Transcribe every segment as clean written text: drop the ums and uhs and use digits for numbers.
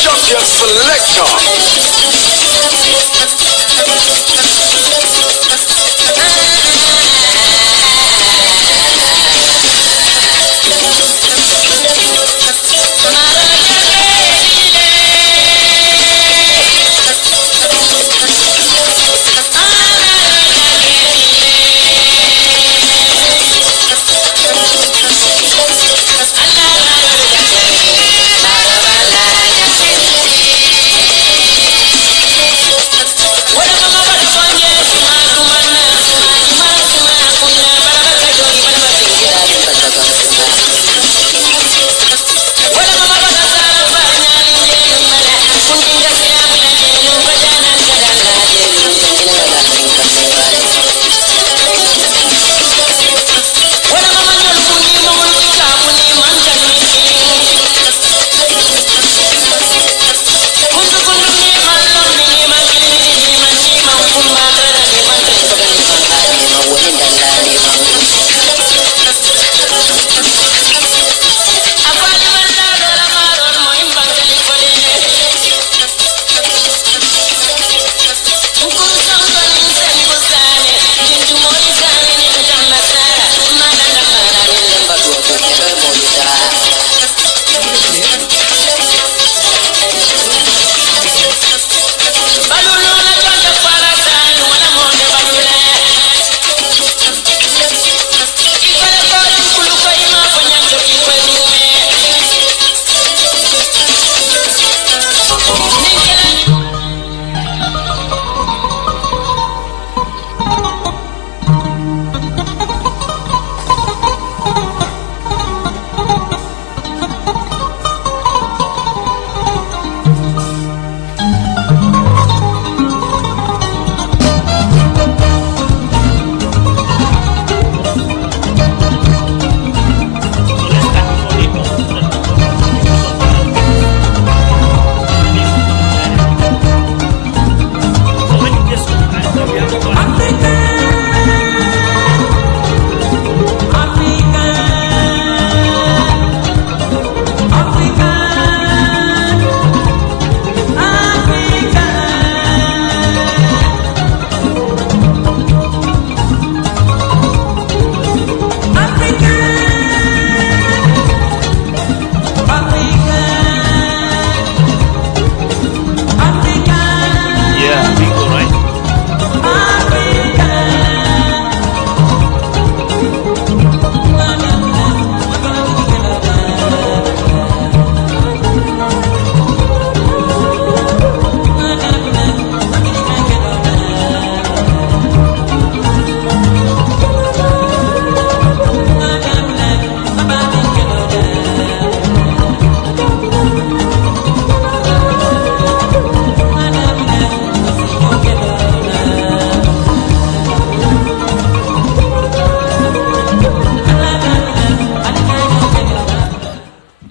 Champion Selector. What am I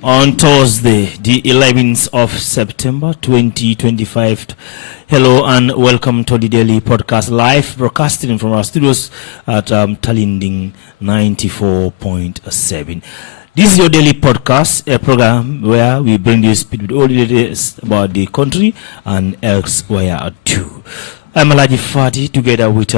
On Thursday, the 11th of September 2025. Hello and welcome to the Daily Podcast, live broadcasting from our studios at Talinding 94.7. This is your Daily Podcast, a program where we bring you speed with all the latest about the country and elsewhere too. I'm ALHAGIE Fati together with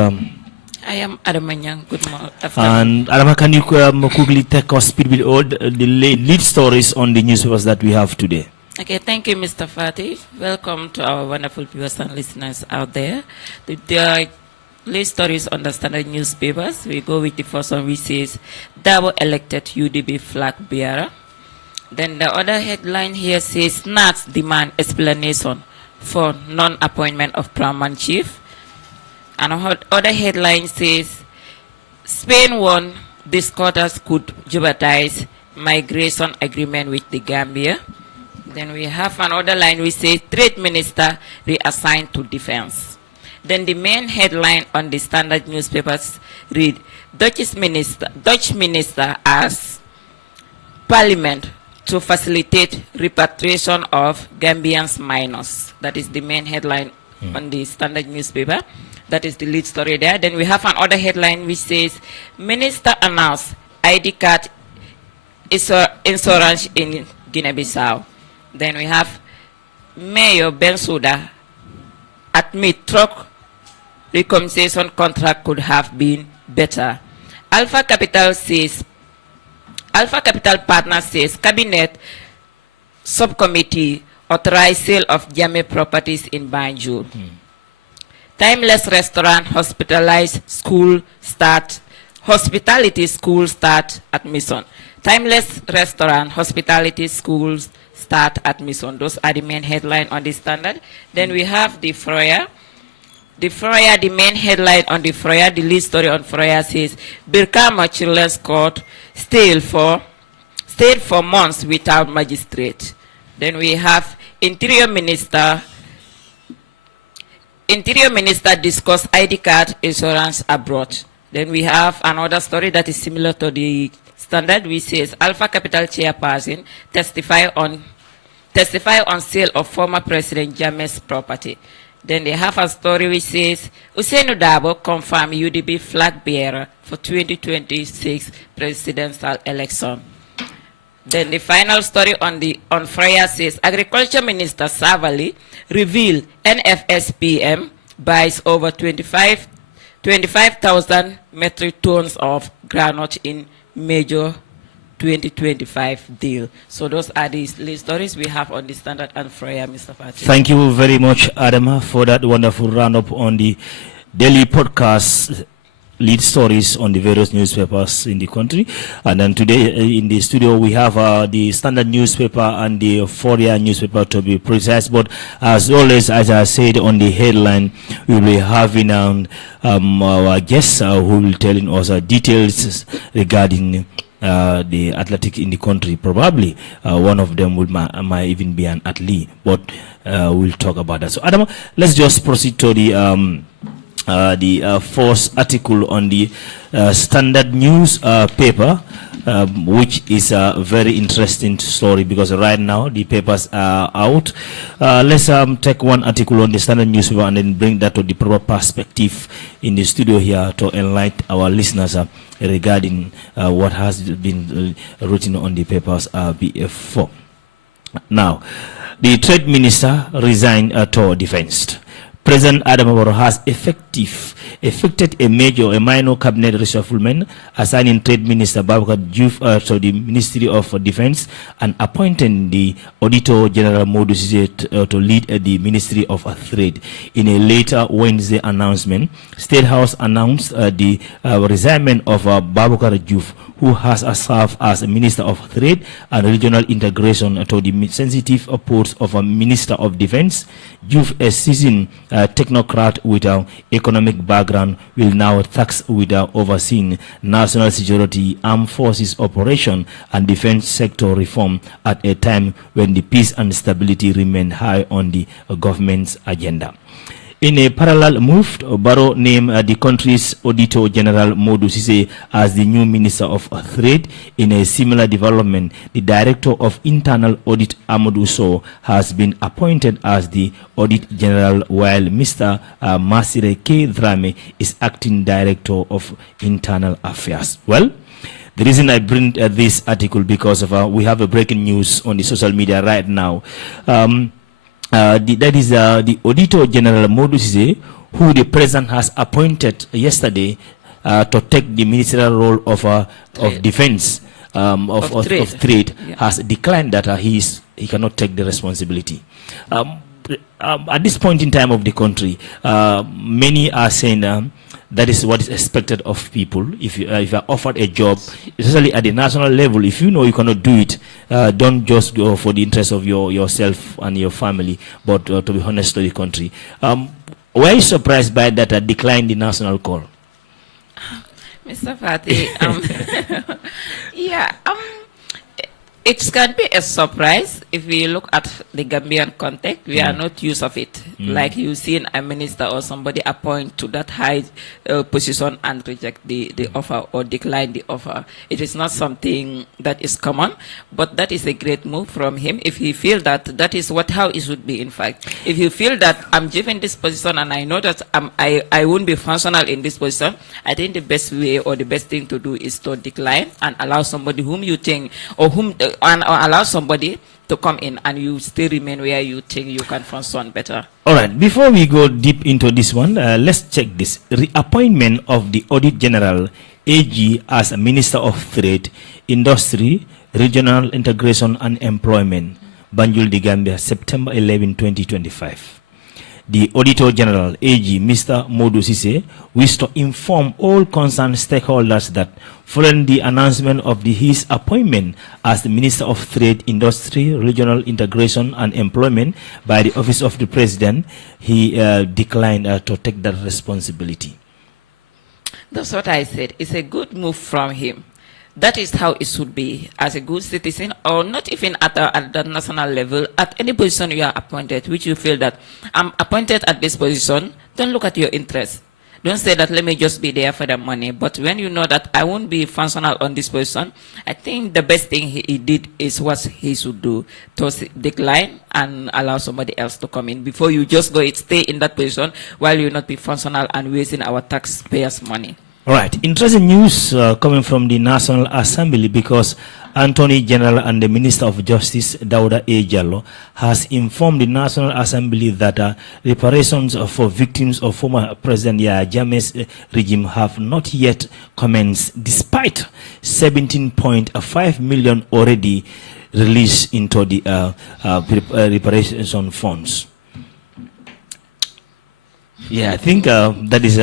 I am ADAMA NYANG. Good morning. And ADAMA, can you quickly take us speed with all the lead stories on the newspapers that we have today? Okay, thank you, Mr. Fati. Welcome to our wonderful viewers and listeners out there. The lead stories on the standard newspapers. We go with the first one, which says Dabo elected UDP flag bearer. Then the other headline here says NATS demand explanation for non-appointment of Praman chief. And other headline says Spain warned these quotas could jeopardize migration agreement with the Gambia. Then we have another line which says Trade Minister reassigned to defense. Then the main headline on the standard newspapers read Dutch minister asks Parliament to facilitate repatriation of Gambians minors. That is the main headline on the standard newspaper. That is the lead story there. Then we have another headline which says Minister announced ID card insurance in Guinea-Bissau. Then we have Mayor Bensouda admit truck recompensation contract could have been better. Alpha Capital Partners says Cabinet Subcommittee authorized sale of Jame properties in Banjul. Timeless restaurant hospitality school start admission. Timeless restaurant hospitality schools start admission. Those are the main headline on the standard. Then we have the Froya. The main headline on the Froya, the lead story on Froya says Birkama Children's Court stayed for months without magistrate. Then we have Interior Minister discussed ID card insurance abroad. Then we have another story that is similar to the standard, which says Alpha Capital chairperson testify on sale of former President Jammeh's property. Then they have a story which says Usainu Dabo confirmed UDP flag bearer for 2026 presidential election. Then the final story on Freya says Agriculture Minister Savali revealed NFSPM buys over 25,000 metric tons of groundnut in major 2025 deal. So those are the lead stories we have on the standard and Freya, Mr. Fati. Thank you very much, Adama, for that wonderful roundup on the daily podcast lead stories on the various newspapers in the country. And then today in the studio we have the standard newspaper and the Foria newspaper, to be precise. But as always, as I said on the headline, we will be having our guests who will tell us details regarding the athletic in the country. Probably one of them might even be an athlete, but we'll talk about that. So Adama, let's just proceed to the first article on the standard news paper, which is a very interesting story because right now the papers are out. Let's take one article on the standard newspaper and then bring that to the proper perspective in the studio here to enlighten our listeners regarding what has been written on the papers before. Now, the trade minister resigned to defense. President ADAMA has effected a minor cabinet reshufflement, assigning Trade Minister Babakar Diouf to the Ministry of Defense and appointing the Auditor General Modou Cissé to lead the Ministry of Trade. In a later Wednesday announcement, State House announced the resignation of Babakar Diouf, who has served as Minister of Trade and Regional Integration, to the sensitive post of a Minister of Defense. Diouf, a seasoned technocrat with an economic background, will now task with overseeing national security, armed forces operation, and defense sector reform at a time when the peace and stability remain high on the government's agenda. In a parallel move, Barrow named the country's Auditor General Modou Cissé as the new Minister of Trade. In a similar development, the Director of Internal Audit Amadou Sow has been appointed as the Audit General, while Mr. Masire K. Drame is Acting Director of Internal Affairs. Well, the reason I bring this article because of we have a breaking news on the social media right now. That is the Auditor General Modou Cissé, who the President has appointed yesterday to take the ministerial role of defense of trade, yeah, has declined that he cannot take the responsibility. At this point in time of the country, many are saying that is what is expected of people. If you are offered a job, especially at the national level, if you know you cannot do it, don't just go for the interest of yourself and your family, but to be honest to the country. Were you surprised by that decline in the national call? Mr. Fatih, yeah, it can be a surprise if we look at the Gambian context. We are not used of it. Like you seen a minister or somebody appoint to that high position and reject the offer or decline the offer. It is not something that is common, but that is a great move from him. If he feels that that is how it should be, in fact. If you feel that I'm given this position and I know that I won't be functional in this position, I think the best way or the best thing to do is to decline and allow somebody whom you think or allow somebody to come in and you still remain where you think you can function better. All right, before we go deep into this one, let's check this. Reappointment of the Audit General AG as a Minister of Trade, Industry, Regional Integration and Employment, Banjul, the Gambia, September 11, 2025. The Auditor General AG, Mr. Modou Cissé, wishes to inform all concerned stakeholders that following the announcement of his appointment as the Minister of Trade, Industry, Regional Integration and Employment by the Office of the President, he declined to take that responsibility. That's what I said. It's a good move from him. That is how it should be as a good citizen, or not even at the national level, at any position you are appointed, which you feel that I'm appointed at this position, don't look at your interests. Don't say that let me just be there for the money. But when you know that I won't be functional on this position, I think the best thing he did is what he should do, to decline and allow somebody else to come in before you just go stay in that position while you not be functional and wasting our taxpayers' money. All right, interesting news coming from the National Assembly, because Attorney General and the Minister of Justice, Dauda A. Jallo, has informed the National Assembly that reparations for victims of former President Yahya Jammeh's regime have not yet commenced, despite 17.5 million already released into the reparation funds. Yeah, I think that is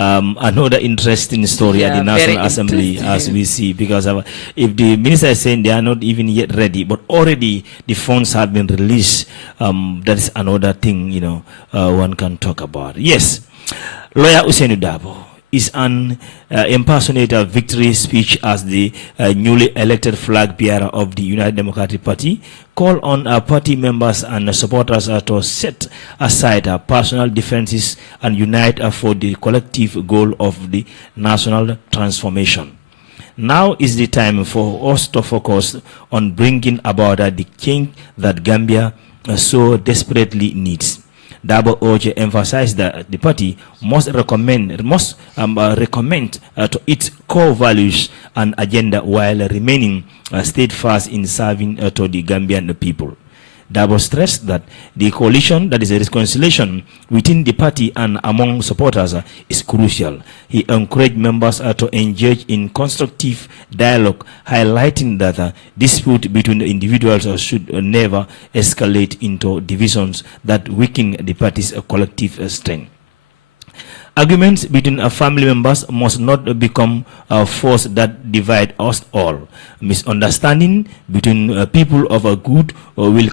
another interesting story at the National Assembly, as we see, because if the minister is saying they are not even yet ready, but already the funds have been released, that is another thing, you know, one can talk about. Yes, Lawyer Usainu Dabo is an impersonator victory speech as the newly elected flag bearer of the United Democratic Party, call on party members and supporters to set aside personal differences and unite for the collective goal of the national transformation. Now is the time for us to focus on bringing about the change that Gambia so desperately needs. Dabo Oje emphasized that the party must recommend to its core values and agenda while remaining steadfast in serving to the Gambian people. Dabo stressed that the coalition, that is a reconciliation within the party and among supporters, is crucial. He encouraged members to engage in constructive dialogue, highlighting that dispute between the individuals should never escalate into divisions that weaken the party's collective strength. Arguments between family members must not become a force that divide us all. Misunderstanding between people of a good will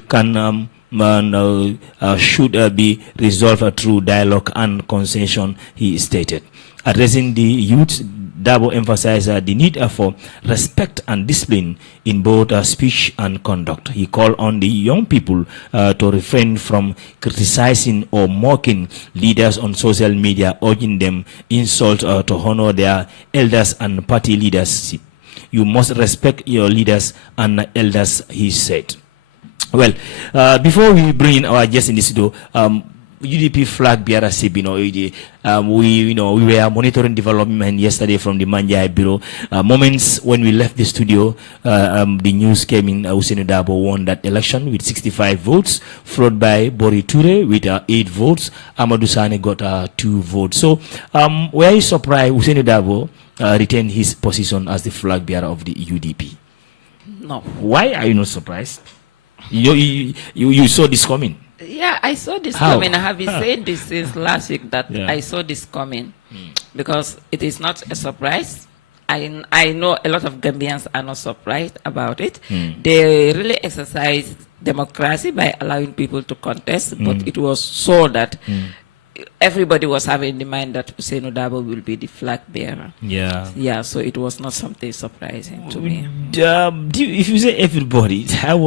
should be resolved through dialogue and concession, he stated. Addressing the youth, Dabo emphasized the need for respect and discipline in both speech and conduct. He called on the young people to refrain from criticizing or mocking leaders on social media, urging them insult to honor their elders and party leadership. You must respect your leaders and elders, he said. Well, before we bring in our guests in the studio, UDP flag bearer we were monitoring development yesterday from the Manjai Bureau. Moments when we left the studio, the news came in. Usainu Dabo won that election with 65 votes, followed by Bori Ture with 8 votes. Amadou Sane got 2 votes. So, were you surprised Usainu Dabo retained his position as the flag bearer of the UDP? No. Why are you not surprised? You saw this coming. Yeah, I saw this How? coming. I have been saying this since last week that Yeah. I saw this coming because it is not a surprise. I know a lot of Gambians are not surprised about it. They really exercise democracy by allowing people to contest, but it was so that everybody was having in mind that Usainu Dabo will be the flag bearer. Yeah. Yeah, so it was not something surprising to me. If you say everybody, I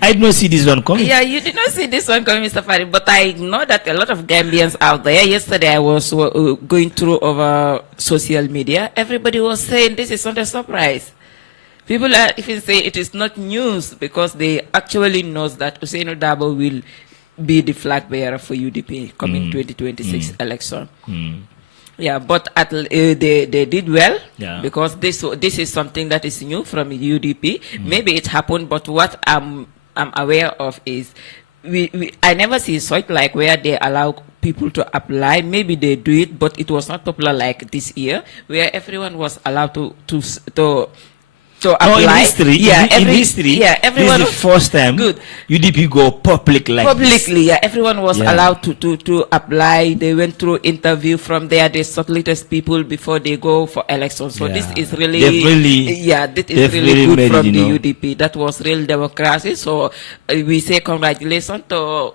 did not see this one coming. Yeah, you did not see this one coming, Mr. Fari, but I know that a lot of Gambians out there, yesterday I was going through over social media, everybody was saying this is not a surprise. People are even saying it is not news because they actually know that Usainu Dabo will be the flag bearer for UDP coming 2026 election. Yeah, but they did well because this is something that is new from UDP. Maybe it happened, but what I'm aware of is I never see such like where they allow people to apply. Maybe they do it, but it was not popular like this year where everyone was allowed to apply. In history, everyone this is the first time UDP go public like publicly. Yeah, everyone was allowed to apply. They went through interview. From there, they shortlisted people before they go for elections. So this is really this is really good from the UDP. That was real democracy. So we say congratulations to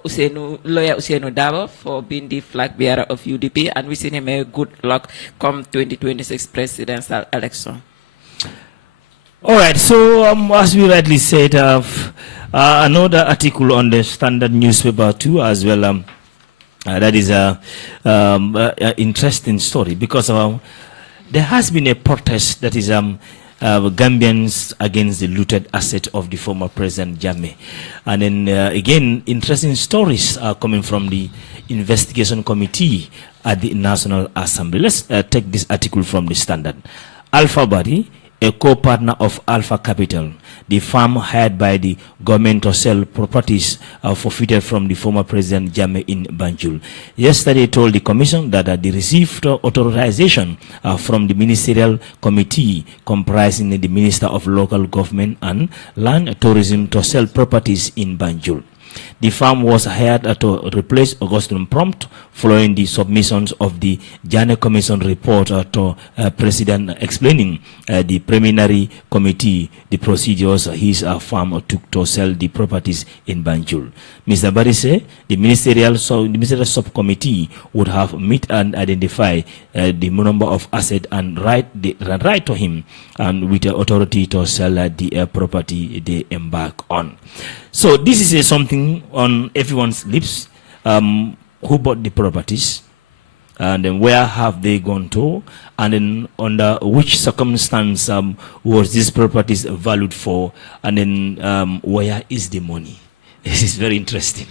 lawyer Usainu Dabo for being the flag bearer of UDP, and we send him a good luck come 2026 presidential election. All right, so as we rightly said, another article on the Standard newspaper too as well. That is a interesting story because there has been a protest that is Gambians against the looted asset of the former President Jammeh. And then again, interesting stories are coming from the investigation committee at the National Assembly. Let's take this article from the Standard. Alpha Bari, a co-partner of Alpha Capital, the firm hired by the government to sell properties forfeited from the former President Jammeh in Banjul, yesterday told the commission that they received authorization from the ministerial committee comprising the Minister of Local Government and Land Tourism to sell properties in Banjul. The firm was hired to replace Augustine Prompt following the submissions of the Jammeh Commission report to President explaining the preliminary committee the procedures his firm took to sell the properties in Banjul. Mr. Barry said the ministerial subcommittee would have met and identify the number of assets and write to him and with the authority to sell the property they embark on. So this is something on everyone's lips. Who bought the properties? And then where have they gone to? And then under which circumstance was this properties valued for? And then where is the money? This is very interesting.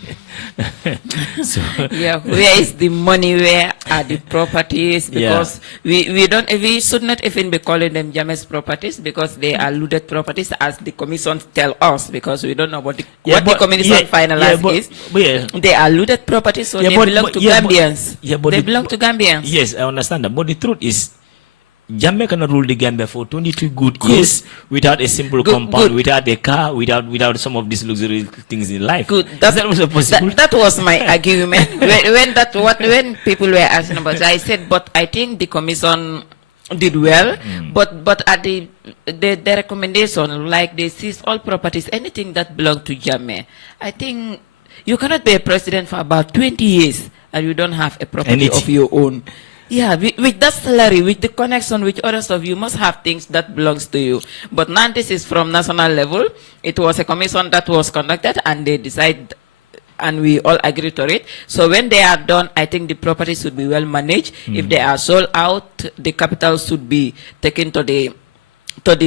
So, yeah, where is the money? Where are the properties? Because we should not even be calling them Jammeh's properties because they are looted properties, as the commission tell us. Because we don't know what the commission finalized is. They are looted properties, so they belong to Gambians. They belong to Gambians. Yes, I understand that. But the truth is, Jammeh cannot rule the Gambia for 22 good years without a simple compound, without a car, without some of these luxury things in life. Good. That was possible. That was my argument when people were asking about it. I said, but I think the commission did well, but at the recommendation, like they seize all properties, anything that belonged to Jammeh. I think you cannot be a president for about 20 years and you don't have a property of your own. Yeah, with that salary, with the connection, with other stuff, you must have things that belongs to you. But now this is from national level. It was a commission that was conducted, and they decide, and we all agree to it. So when they are done, I think the property should be well managed. If they are sold out, the capital should be taken to the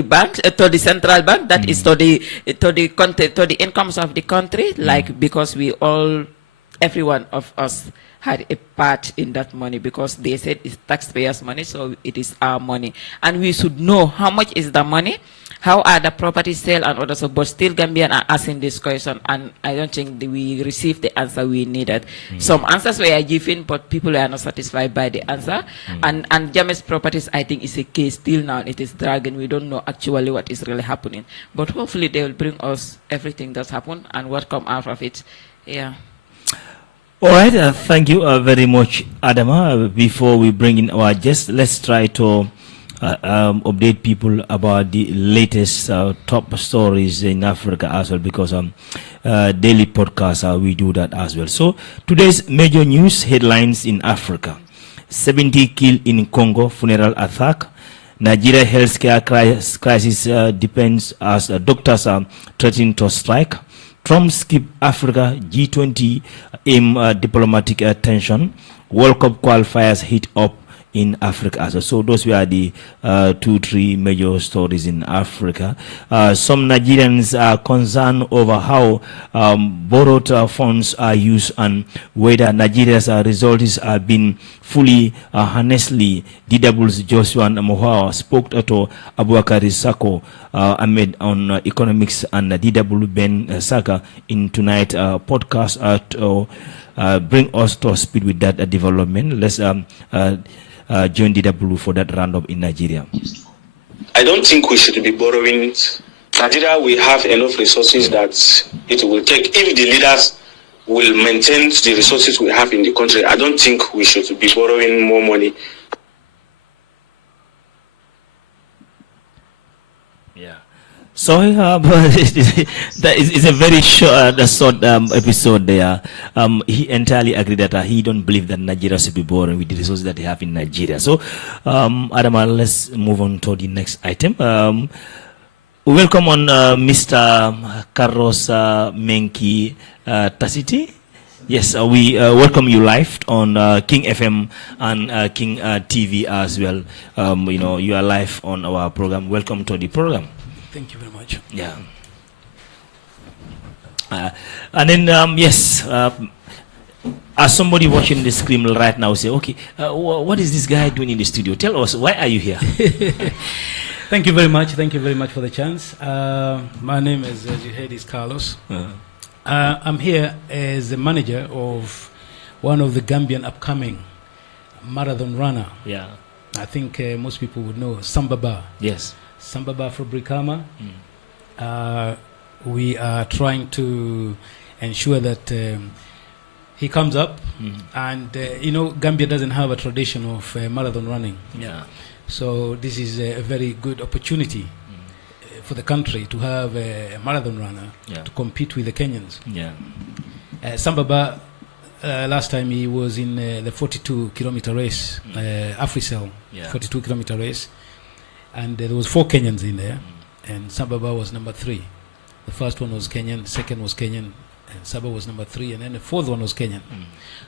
bank, to the central bank. That is to the country, to the incomes of the country. Like, because every one of us had a part in that money, because they said it's taxpayers' money, so it is our money, and we should know how much is the money, how are the properties sale and others. But still, Gambian are asking this question, and I don't think we received the answer we needed. Some answers were given, but people are not satisfied by the answer. And James Properties, I think, is a case still now. It is dragging. We don't know actually what is really happening, but hopefully they will bring us everything that's happened and what come out of it. Yeah. All right, thank you very much, Adama. Before we bring in our guests, let's try to update people about the latest top stories in Africa as well, because daily podcast, we do that as well. So today's major news headlines in Africa: 70 killed in Congo funeral attack. Nigeria healthcare crisis depends as doctors are threatening to strike. Trump skip Africa, G20 aim diplomatic tension. World Cup qualifiers heat up in Africa as well. So those were the 2-3 major stories in Africa. Some Nigerians are concerned over how borrowed funds are used and whether Nigeria's results are being fully honestly. DW's Joshua Mohawa spoke to Abubakar Sako Ahmed on economics and DW Ben Saka in tonight podcast to bring us to speed with that development. Let's join DW for that roundup in Nigeria. I don't think we should be borrowing. Nigeria will have enough resources that it will take. If the leaders will maintain the resources we have in the country, I don't think we should be borrowing more money. Yeah. Sorry, but it's a very short episode there. He entirely agreed that he don't believe that Nigeria should be borrowing with the resources that they have in Nigeria. So, Adama, let's move on to the next item. Welcome on Mr. Carlos Menki Tasiti. Yes, we welcome you live on King FM and King TV as well. You are live on our program. Welcome to the program. Thank you very much. Yeah. And then, yes, as somebody watching the screen right now say, okay, what is this guy doing in the studio? Tell us, why are you here? Thank you very much. Thank you very much for the chance. My name is, as you heard, is Carlos. I'm here as the manager of one of the Gambian upcoming marathon runner. Yeah. I think most people would know Sambaba. Yes. Sambaba from Brikama. We are trying to ensure that he comes up, and Gambia doesn't have a tradition of marathon running. Yeah. So this is a very good opportunity for the country to have a marathon runner to compete with the Kenyans. Yeah. Sambaba, last time he was in the 42-kilometer race, Africell, 42-kilometer race, and there was 4 Kenyans in there, and Sambaba was number 3. The first one was Kenyan, second was Kenyan, and Saba was number 3, and then the fourth one was Kenyan.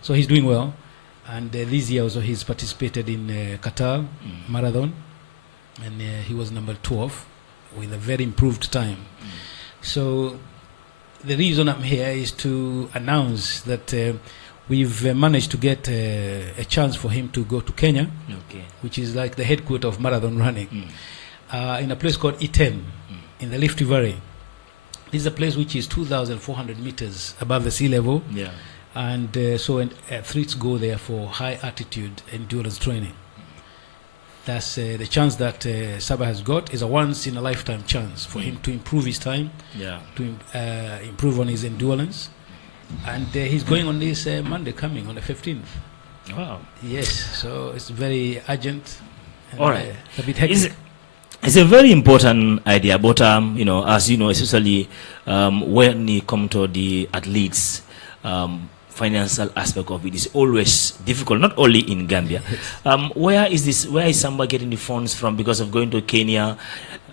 So he's doing well, and this year also he's participated in Qatar marathon, and he was number 12 with a very improved time. So the reason I'm here is to announce that we've managed to get a chance for him to go to Kenya, which is like the headquarters of marathon running, in a place called Iten, in the Rift Valley. This is a place which is 2,400 meters above the sea level, and so athletes go there for high altitude endurance training. That's the chance that Saba has got is a once-in-a-lifetime chance for him to improve his time, to improve on his endurance. And he's going on this Monday coming, on the 15th. Wow. Yes, so it's very urgent. And, all right. A bit hectic. It's a very important idea, but, as you know, especially when you come to the athletes, financial aspect of it is always difficult, not only in Gambia. Where is Samba getting the funds from? Because of going to Kenya,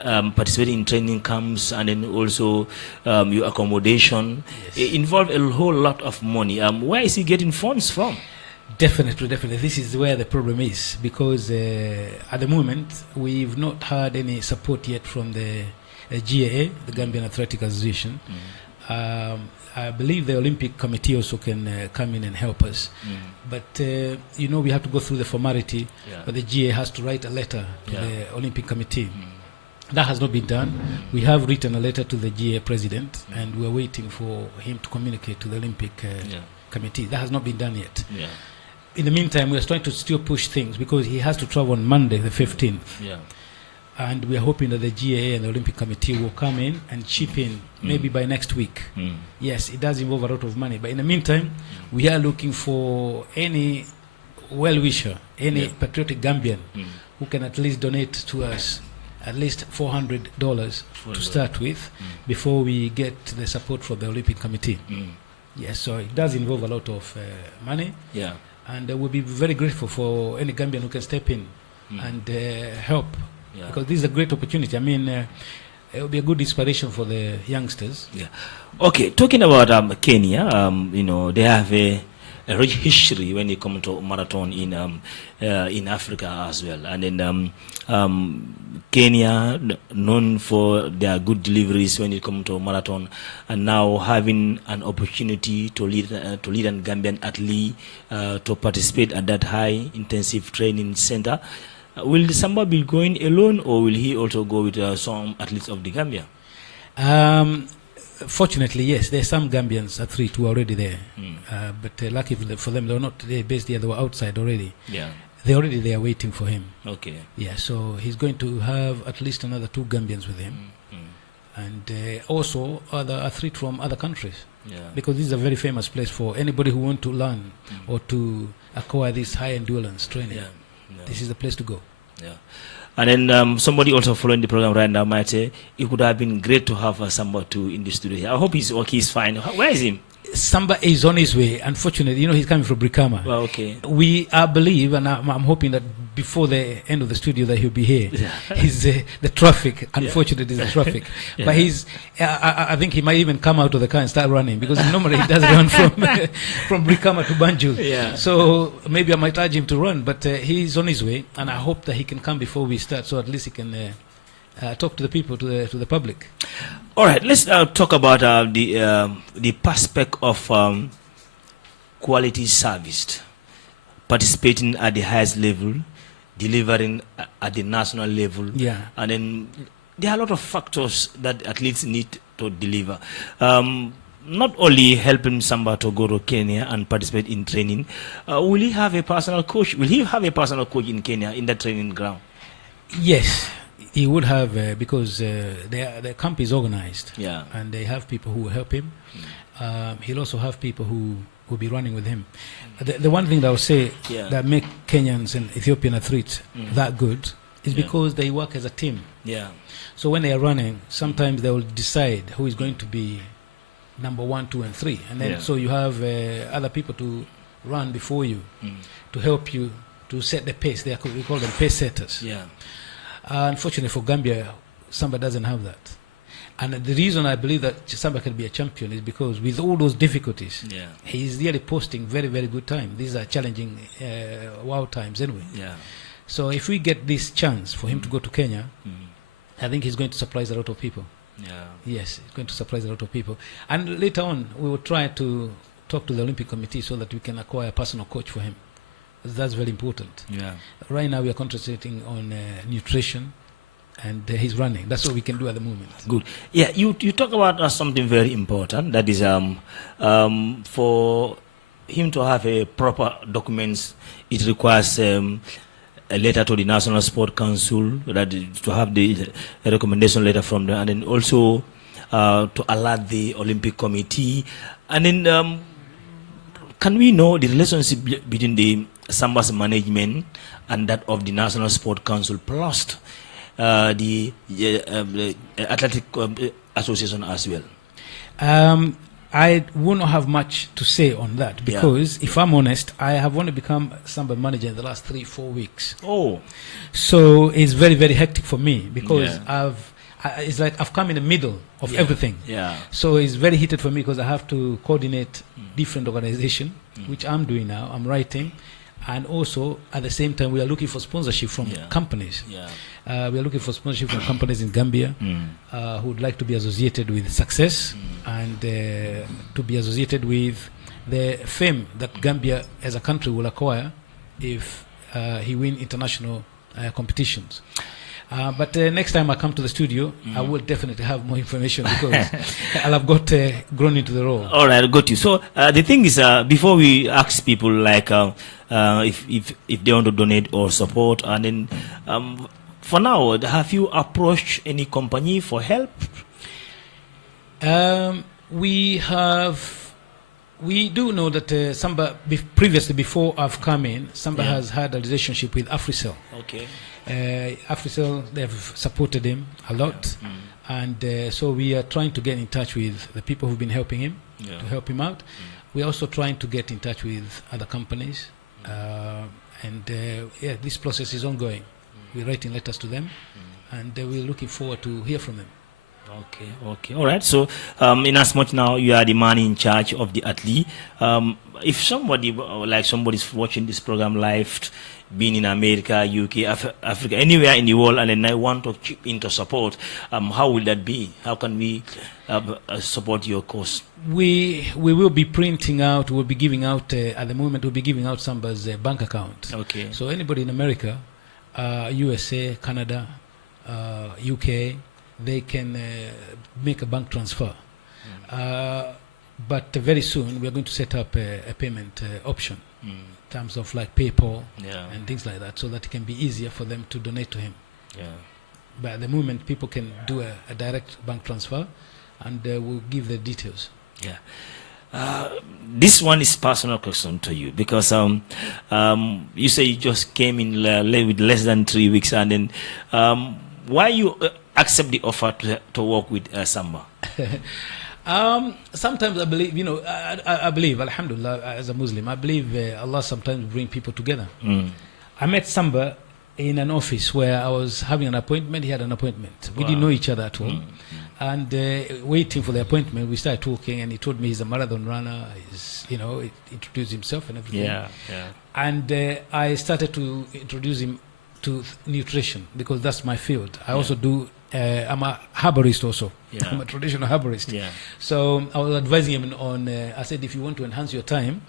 participating in training camps, and then also your accommodation, it involved a whole lot of money. Where is he getting funds from? Definitely. This is where the problem is, because at the moment we've not had any support yet from the GAA, the Gambian Athletic Association. I believe the Olympic Committee also can come in and help us. But, we have to go through the formality, but the GAA has to write a letter to the Olympic Committee. That has not been done. We have written a letter to the GAA president, and we're waiting for him to communicate to the Olympic Committee. That has not been done yet. In the meantime, we're trying to still push things, because he has to travel on Monday, the 15th. And we are hoping that the GAA and the Olympic Committee will come in and chip in maybe by next week. Yes, it does involve a lot of money. But in the meantime, we are looking for any well-wisher, any patriotic Gambian who can at least donate to us at least $400 to start with before we get the support from the Olympic Committee. Yes, so it does involve a lot of money. And we'll be very grateful for any Gambian who can step in and help. Because this is a great opportunity. I mean, it will be a good inspiration for the youngsters. Okay, talking about Kenya, they have a rich history when it comes to marathon in Africa as well. And then Kenya, known for their good deliveries when it comes to marathon, and now having an opportunity to lead a Gambian athlete to participate at that high intensive training center. Will Samba be going alone, or will he also go with some athletes of the Gambia? Fortunately, yes, there are some Gambians athletes who are already there. But lucky for them, they were not based there, they were outside already. They're already there waiting for him. So he's going to have at least another 2 Gambians with him. And also other athletes from other countries. Because this is a very famous place for anybody who wants to learn or to acquire this high endurance training. This is the place to go. And then somebody also following the program right now might say it would have been great to have Samba too in the studio here. I hope he's okay, he's fine. Where is he? Samba is on his way. Unfortunately, he's coming from Brikama. Well, okay. We believe, and I'm hoping that before the end of the studio that he'll be here. He's the traffic. Unfortunately, is the traffic. But I think he might even come out of the car and start running, because normally he does run from Brikama to Banjul. So maybe I might urge him to run, but he's on his way, and I hope that he can come before we start, so at least he can talk to the people, to the public. All right, let's talk about the prospect of quality service, participating at the highest level, delivering at the national level. And then there are a lot of factors that athletes need to deliver. Not only helping Samba to go to Kenya and participate in training, will he have a personal coach? Will he have a personal coach in Kenya, in that training ground? Yes. He would have, because the camp is organized, and they have people who will help him. He'll also have people who will be running with him. The one thing that I would say that make Kenyans and Ethiopian athletes that good is because they work as a team. So when they are running, sometimes they will decide who is going to be number 1, 2, and 3, and then so you have other people to run before you to help you to set the pace. We call them pace setters. Unfortunately for Gambia, Samba doesn't have that. And the reason I believe that Samba can be a champion is because with all those difficulties, he's really posting very, very good time. These are challenging wow times anyway. So if we get this chance for him to go to Kenya, I think he's going to surprise a lot of people. Yes, he's going to surprise a lot of people. And later on, we will try to talk to the Olympic Committee so that we can acquire a personal coach for him. That's very important. Right now we are concentrating on nutrition, and he's running. That's what we can do at the moment. Good. You talk about something very important. That is for him to have a proper documents, it requires a letter to the National Sport Council, to have the recommendation letter from them, and then also to alert the Olympic Committee. And then can we know the relationship between the Samba's management and that of the National Sport Council, plus the Athletic Association as well? I will not have much to say on that because, if I'm honest, I have only become Samba manager in the last 3-4 weeks. Oh, so it's very, very hectic for me because it's like I've come in the middle of everything. Yeah. So it's very heated for me because I have to coordinate different organizations, which I'm doing now. I'm writing, and also at the same time we are looking for sponsorship from companies. Yeah. We are looking for sponsorship from companies in Gambia who would like to be associated with success and to be associated with the fame that Gambia as a country will acquire if he win international competitions. But next time I come to the studio, I will definitely have more information because I'll have got grown into the role. All right, I got you. So the thing is, before we ask people like if they want to donate or support, and then for now, have you approached any company for help? We do know that Samba, previously before I've come in, Samba has had a relationship with AfriCell. Okay. AfriCell, they've supported him a lot, and so we are trying to get in touch with the people who've been helping him to help him out. We're also trying to get in touch with other companies, and this process is ongoing. We're writing letters to them, and we're looking forward to hear from them. Okay, all right. So, in as much now you are the man in charge of the ALHAGIE, if somebody's watching this program live, being in America, UK, Africa, anywhere in the world, and then I want to chip in to support, how will that be? How can we support your cause? We will be printing out. We'll be giving out at the moment. We'll be giving out Samba's bank account. Okay. So anybody in America, USA, Canada, UK, they can make a bank transfer. But very soon we are going to set up a payment option in terms of like PayPal and things like that, so that it can be easier for them to donate to him. But at the moment, people can do a direct bank transfer, and we'll give the details. This one is personal question to you because you say you just came in with less than 3 weeks, and then why you accept the offer to work with Samba? Sometimes I believe, I believe, alhamdulillah, as a Muslim, I believe Allah sometimes bring people together. I met Samba in an office where I was having an appointment. He had an appointment. We didn't know each other at all. And waiting for the appointment, we started talking, and he told me he's a marathon runner. He's, introduced himself and everything. And I started to introduce him to nutrition because that's my field. I also do. I'm a herbalist also. I'm a traditional herbalist. So I was advising him on. I said, if you want to enhance your time,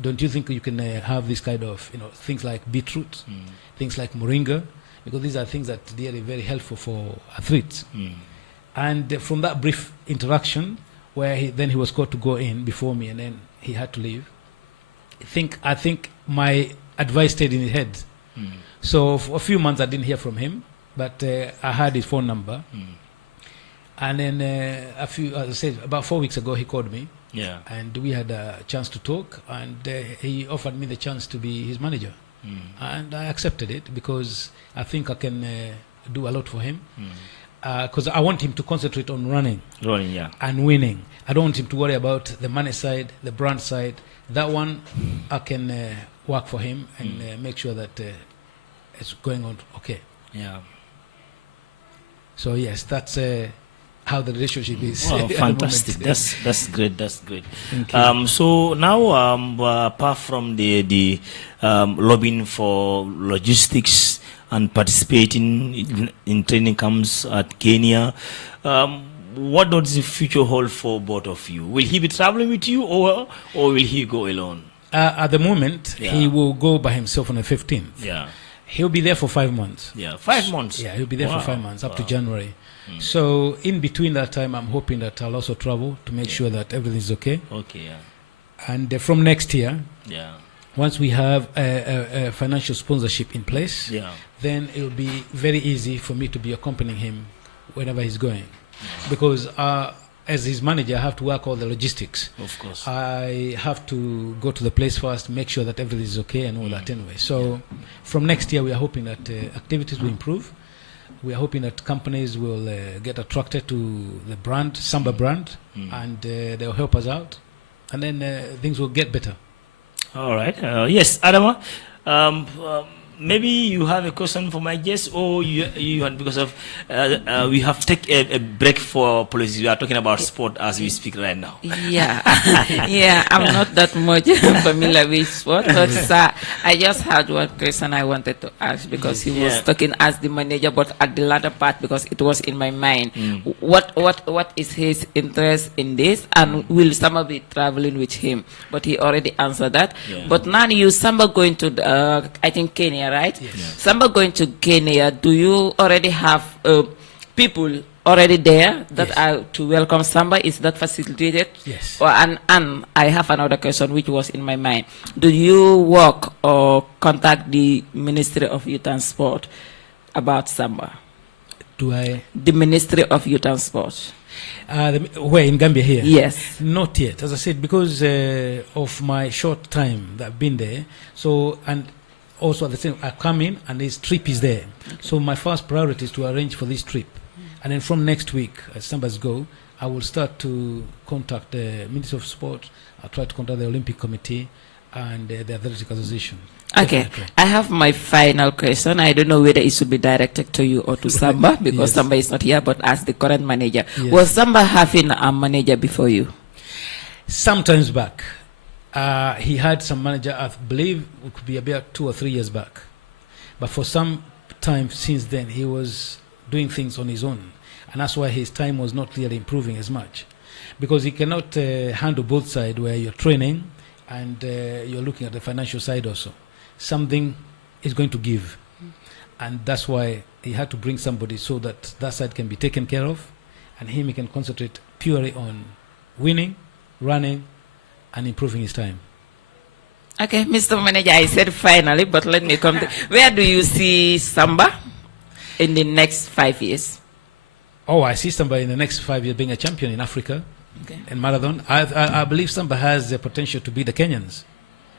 don't you think you can have this kind of things like beetroot, things like moringa, because these are things that they are very helpful for athletes. And from that brief interaction, where he was called to go in before me, and then he had to leave. I think my advice stayed in his head. So for a few months I didn't hear from him, but I had his phone number. And then as I said, about 4 weeks ago he called me. And we had a chance to talk, and he offered me the chance to be his manager. And I accepted it because I think I can do a lot for him. Because I want him to concentrate on running and winning. I don't want him to worry about the money side, the brand side. That one I can work for him and make sure that it's going on okay. So yes, that's how the relationship is. Oh, fantastic! That's great. That's great. So now, apart from the lobbying for logistics and participating in training camps at Kenya, what does the future hold for both of you? Will he be traveling with you, or will he go alone? At the moment, he will go by himself on the 15th. He'll be there for 5 months. 5 months. He'll be there for 5 months, up to January. So in between that time, I'm hoping that I'll also travel to make sure that everything is okay. And from next year, once we have a financial sponsorship in place, then it will be very easy for me to be accompanying him wherever he's going. Because as his manager, I have to work all the logistics. Of course. I have to go to the place first, make sure that everything is okay and all that anyway. So from next year, we are hoping that activities will improve. We are hoping that companies will get attracted to the brand, Samba brand, and they'll help us out, and then things will get better. All right. Yes, Adama. Maybe you have a question for my guest, or you had, because of we have to take a break for policies. We are talking about sport as we speak right now. Yeah, yeah. I'm not that much familiar with sport, but I just had one question I wanted to ask, because he was talking as the manager, but at the latter part, because it was in my mind. What is his interest in this, and will Samba be traveling with him? But he already answered that. Yeah. But now Samba going to I think Kenya, right? Yes. Yeah. Samba going to Kenya. Do you already have people already there that are to welcome Samba? Is that facilitated? Yes. And I have another question which was in my mind. Do you work or contact the Ministry of Youth and Sport about Samba? Do I? The Ministry of Youth and Sport. Where in Gambia here? Yes. Not yet, as I said, because of my short time that I've been there. So, and also at the same, I come in and this trip is there. So my first priority is to arrange for this trip. And then from next week, as Sambas go, I will start to contact the Ministry of Sport. I'll try to contact the Olympic Committee and the Athletic Association. Okay, Definitely. I have my final question. I don't know whether it should be directed to you or to Samba, because Yes. Samba is not here, but as the current manager. Yes. Was Samba having a manager before you? Sometimes back, he had some manager, I believe it could be about 2 or 3 years back. But for some time since then, he was doing things on his own. And that's why his time was not really improving as much. Because he cannot handle both sides, where you're training and you're looking at the financial side also. Something is going to give. And that's why he had to bring somebody so that that side can be taken care of, and him, he can concentrate purely on winning, running, and improving his time. Okay, Mr. Manager, I said finally, but let me come to, where do you see Samba in the next 5 years? Oh, I see Samba in the next 5 years being a champion in Africa Okay. in marathon. I believe Samba has the potential to beat the Kenyans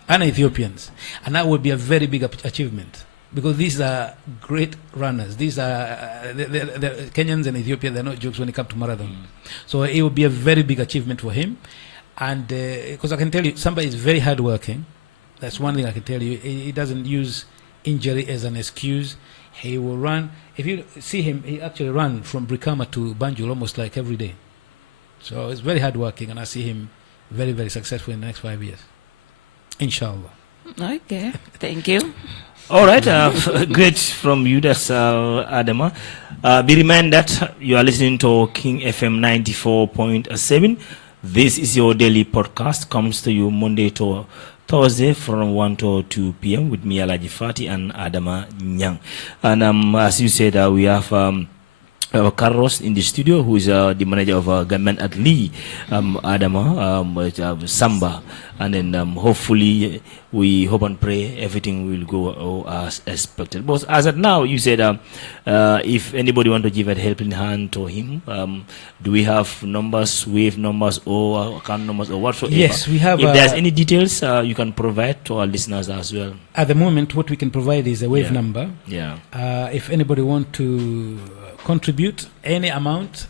and Ethiopians, and that would be a very big achievement, because these are great runners. These are the Kenyans and Ethiopians. They're not jokes when it comes to marathon. So it would be a very big achievement for him, and because I can tell you, Samba is very hardworking. That's one thing I can tell you. He doesn't use injury as an excuse. He will run. If you see him, he actually ran from Brikama to Banjul almost like every day. So it's very hardworking, and I see him very, very successful in the next 5 years. Inshallah. Okay, thank you. All right, great from you, that's Adama. Be reminded that you are listening to King FM 94.7. This is your daily podcast, comes to you Monday to Thursday from 1 to 2 p.m. with me, ALHAGIE Fati, and Adama NYANG. And as you said, we have Carlos in the studio, who is the manager of Gambian Athlete, Adama, Samba. And then hopefully we hope and pray everything will go as expected. But as of now, you said if anybody want to give a helping hand to him, do we have numbers, wave numbers, or account numbers, or whatsoever? Yes, we have. If there's any details you can provide to our listeners as well. At the moment, what we can provide is a wave number. Yeah. If anybody want to contribute any amount,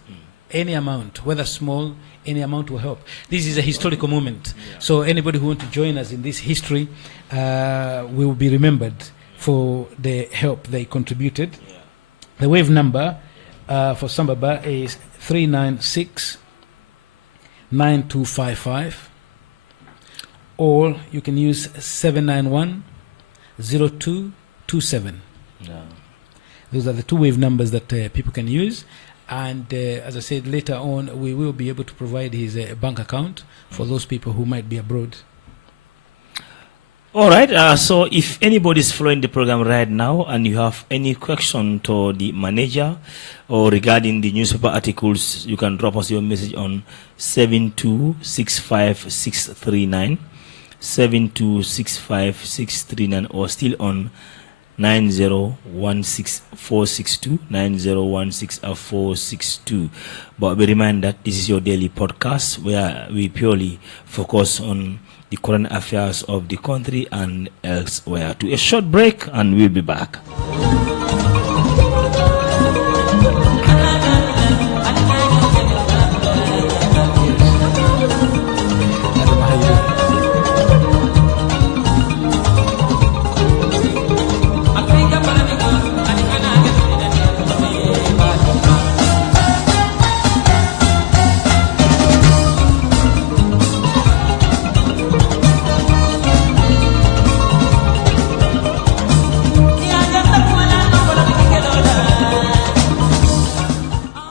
whether small, any amount will help. This is a historical moment. So anybody who wants to join us in this history will be remembered for the help they contributed. The wave number for Samba is 396-9255, or you can use 791-0227. Those are the two wave numbers that people can use. And as I said, later on, we will be able to provide his bank account for those people who might be abroad. All right. So if anybody is following the program right now and you have any question to the manager or regarding the newspaper articles, you can drop us your message on 7265639, 7265639, or still on 9016462, 9016462. But be reminded that this is your daily podcast where we purely focus on the current affairs of the country and elsewhere. To a short break, and we'll be back.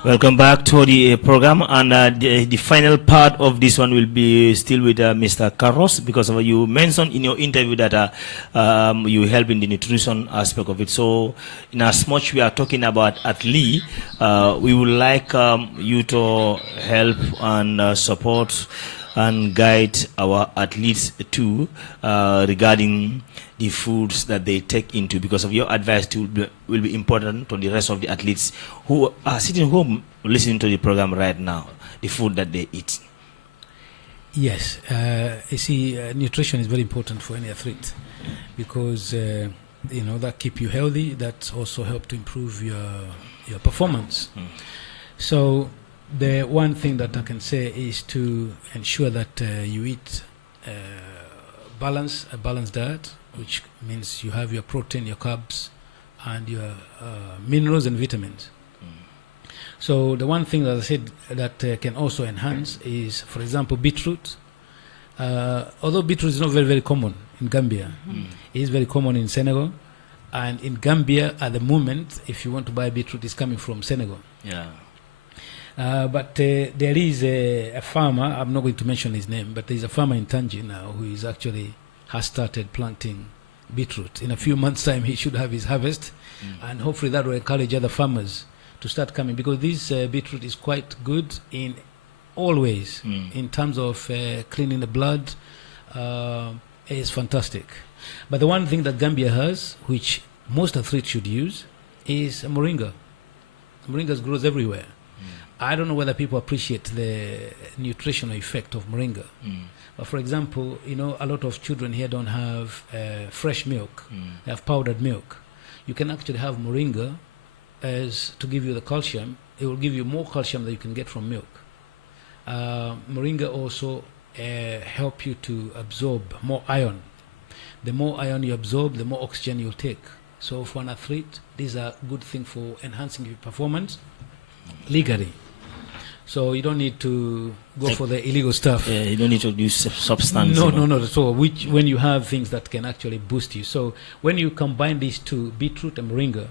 Welcome back to the program, and the final part of this one will be still with Mr. Carlos, because you mentioned in your interview that you help in the nutrition aspect of it. So, in as much we are talking about ALHAGIE, we would like you to help and support and guide our athletes too regarding the foods that they take into, because of your advice will be important to the rest of the athletes who are sitting home listening to the program right now, the food that they eat. Yes, you see, nutrition is very important for any athlete, because that keep you healthy. That also help to improve your performance. So the one thing that I can say is to ensure that you eat a balanced diet, which means you have your protein, your carbs, and your minerals and vitamins. So the one thing that I said that can also enhance is, for example, beetroot. Although beetroot is not very, very common in Gambia, it is very common in Senegal. And in Gambia, at the moment, if you want to buy beetroot, it's coming from Senegal. Yeah. But there is a farmer, I'm not going to mention his name, but there's a farmer in Tangi now who is actually has started planting beetroot. In a few months' time, he should have his harvest, and hopefully that will encourage other farmers to start coming, because this beetroot is quite good in all ways. In terms of cleaning the blood, it is fantastic. But the one thing that Gambia has, which most athletes should use, is moringa. Moringa grows everywhere. I don't know whether people appreciate the nutritional effect of moringa. But for example, a lot of children here don't have fresh milk. They have powdered milk. You can actually have moringa as to give you the calcium. It will give you more calcium than you can get from milk. Moringa also help you to absorb more iron. The more iron you absorb, the more oxygen you'll take. So for an athlete, these are good things for enhancing your performance legally. So you don't need to go for the illegal stuff. Yeah, you don't need to use substance. No, not at all. When you have things that can actually boost you. So when you combine these two, beetroot and moringa,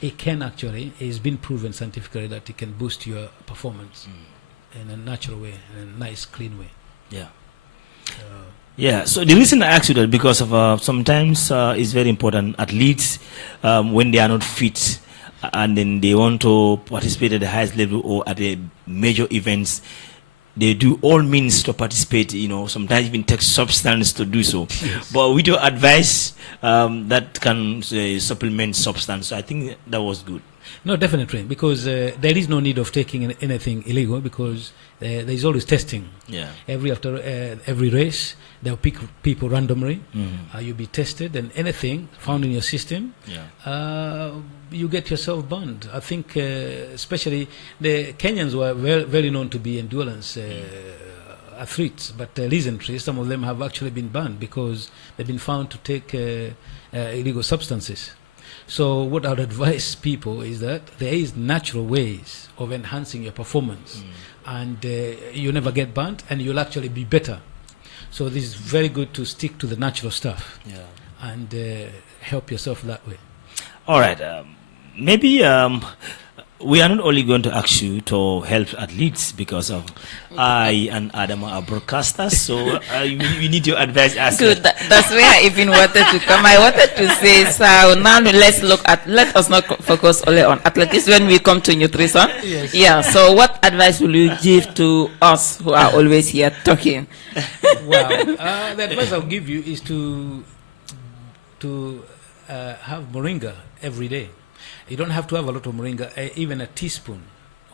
it can actually, it's been proven scientifically that it can boost your performance in a natural way, in a nice, clean way. Yeah. Yeah, so the reason I asked you that, because of sometimes it's very important, athletes, when they are not fit, and then they want to participate at the highest level or at the major events, they do all means to participate, sometimes even take substance to do so. Yes. But with your advice, that can supplement substance. So I think that was good. No, definitely, because there is no need of taking anything illegal, because there is always testing. Yeah. After every race, they'll pick people randomly. You'll be tested, and anything found in your system, you get yourself banned. I think especially the Kenyans were very, very known to be endurance athletes, but recently some of them have actually been banned because they've been found to take illegal substances. So what I would advise people is that there is natural ways of enhancing your performance, and you never get banned, and you'll actually be better. So this is very good to stick to the natural stuff and help yourself that way. All right. Maybe we are not only going to ask you to help athletes, because of I and ADAMA are broadcasters, so we need your advice as well. Good. That's where I even wanted to come. I wanted to say, so now let us not focus only on athletics when we come to nutrition. Yes. Yeah, so what advice will you give to us who are always here talking? Wow. The advice I'll give you is to have moringa every day. You don't have to have a lot of moringa, even a teaspoon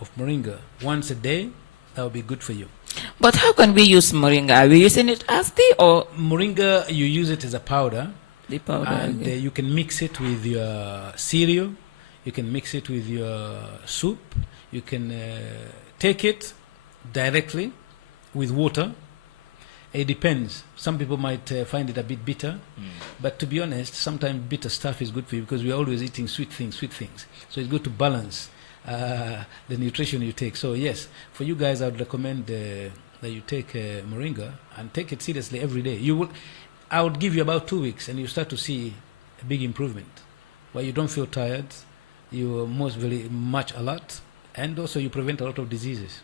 of moringa once a day, that will be good for you. But how can we use moringa? Are we using it as tea or? Moringa, you use it as a powder. The powder. And you can mix it with your cereal. You can mix it with your soup. You can take it directly with water. It depends. Some people might find it a bit bitter, but to be honest, sometimes bitter stuff is good for you, because we are always eating sweet things. So it's good to balance the nutrition you take. So yes, for you guys, I would recommend that you take moringa and take it seriously every day. I would give you about 2 weeks, and you start to see a big improvement. Where you don't feel tired, you are most very much alert, and also you prevent a lot of diseases.